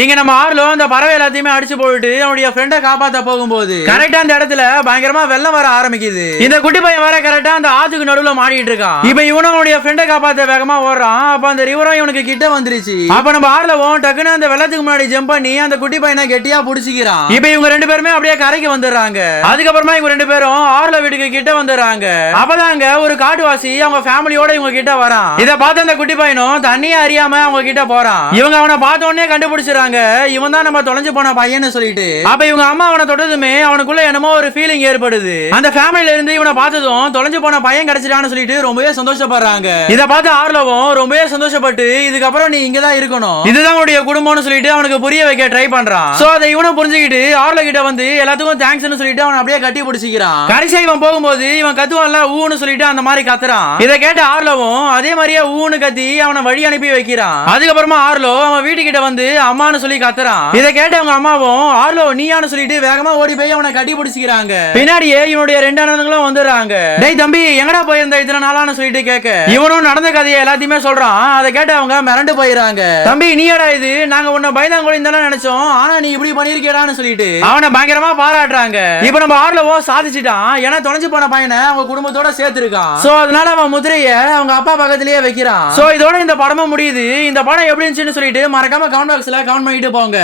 இங்க நம்ம ஆர்லோ அந்த பறவை எல்லாத்தையுமே அடிச்சு போட்டு அவனுடைய ஃப்ரெண்டை காப்பாத்த போகும்போது கரெக்டா அந்த இடத்துல பயங்கரமா வெள்ளம் வர ஆரம்பிக்குது. இந்த குட்டி பையன் வர கரெக்டா அந்த ஆத்துக்கு நடுவுல மாடிட்டு இருக்கான். இப்ப இவனும் அவனுடைய ஃப்ரெண்டை காப்பாத்த வேகமா ஓடுறான். அப்ப அந்த ரிவரும் இவனுக்கு கிட்ட வந்துருச்சு. அப்ப நம்ம ஆர்லவும் டக்குன்னு அந்த வெள்ளத்துக்கு முன்னாடி ஜம்ப் பண்ணி அந்த குட்டி பையனை கெட்டியா புடிச்சிக்கிறான். இப்ப இவங்க ரெண்டு பேருமே அப்படியே கரைக்கு வந்துடுறாங்க. அதுக்கப்புறமா இவங்க ரெண்டு பேரும் ஆர்லோ வீட்டுக்கு கிட்ட வந்துடுறாங்க. அப்பதாங்க ஒரு காட்டுவாசி அவங்க ஃபேமிலியோட இவங்க கிட்ட வரான். இத பார்த்து அந்த குட்டி பையனும் தண்ணியே அறியாம அவங்க கிட்ட போறான். இவங்க அவனை பார்த்த உடனே கண்டுபிடிச்சிடறாங்க, இவன் தான் நம்ம தொலைஞ்சு போன பையன்னு சொல்லிட்டு. அப்ப இவங்க அம்மா அவனை தொட்டதுமே அவனுக்குள்ள என்னமோ ஒரு ஃபீலிங் ஏற்படுது. அந்த ஃபேமிலில இருந்து இவனை பார்த்ததும் தொலைஞ்சு போன பையன் கிடைச்சிட்டான்னு சொல்லிட்டு ரொம்பவே சந்தோஷப்படுறாங்க. இத பார்த்து ஆர்லோவும் ரொம்பவே சந்தோஷப்பட்டு இதுக்கப்புறம் நீ இங்க தான் இருக்கணும், இதுதான் உன்னுடைய குடும்பம்னு சொல்லிட்டு அவனுக்கு புரிய வைக்க ட்ரை பண்றான். சோ அதை இவனும் புரிஞ்சுக்கிட்டு ஆர்லோ கிட்ட வந்து எல்லாத்துக்கும் தேங்க்ஸ்னு சொல்லிட்டு அவன் அப்படியே கட்டி பிடிச்சிக்கிறான். கடைசியா இவன் போகும்போது இவன் கத்துவான்ல ஊன்னு சொல்லிட்டு அந்த மாதிரி கத்துறான். இதை கேட்ட ஆர்லோவும் அதே மாதிரியே ஊன்னு கத்தி அவனை வழி அனுப்பி வைக்கிறான். அதுக்கப்புறமா ஆர்லோ அவன் வீட்டுக்கிட்ட வந்து அம்மா சொல்லி கத்துறான். இதை கேட்ட அவங்க அம்மாவும் ஆர்லோ நீயான்னு சொல்லிட்டு வேகமா ஓடி போய் அவனை கட்டி பிடிச்சிக்கிறாங்க. பின்னாடியே இவனுடைய ரெண்டு அண்ணனுங்களும் வந்துடுறாங்க. டேய் தம்பி எங்கடா போயிருந்த இத்தனை நாளான்னு சொல்லிட்டு கேட்க இவனும் நடந்த கதையை எல்லாத்தையுமே சொல்றான். அதை கேட்ட அவங்க மிரண்டு போயிடறாங்க. தம்பி நீடா இது, நாங்க உன்னை பயந்தாங்கோலின்னு தானே நினைச்சோம், ஆனா நீ இப்படி பண்ணிருக்கேடான்னு சொல்லிட்டு அவனை பயங்கரமா பாராட்டுறாங்க. இப்ப நம்ம ஆர்லவோ சாதிச்சுட்டான். ஏன்னா தொலைஞ்சு போன பையனை அவங்க குடும்பத்தோட சேர்த்திருக்கான். சோ அதனால அவன் முதிரைய அவங்க அப்பா பக்கத்திலேயே வைக்கிறான். சோ இதோட இந்த படமும் முடியுது. இந்த படம் எப்படி இருந்துச்சுன்னு சொல்லிட்டு மறக்காம கமெண்ட் பாக்ஸ்ல கமெண்ட் பண்ணிட்டு போங்க.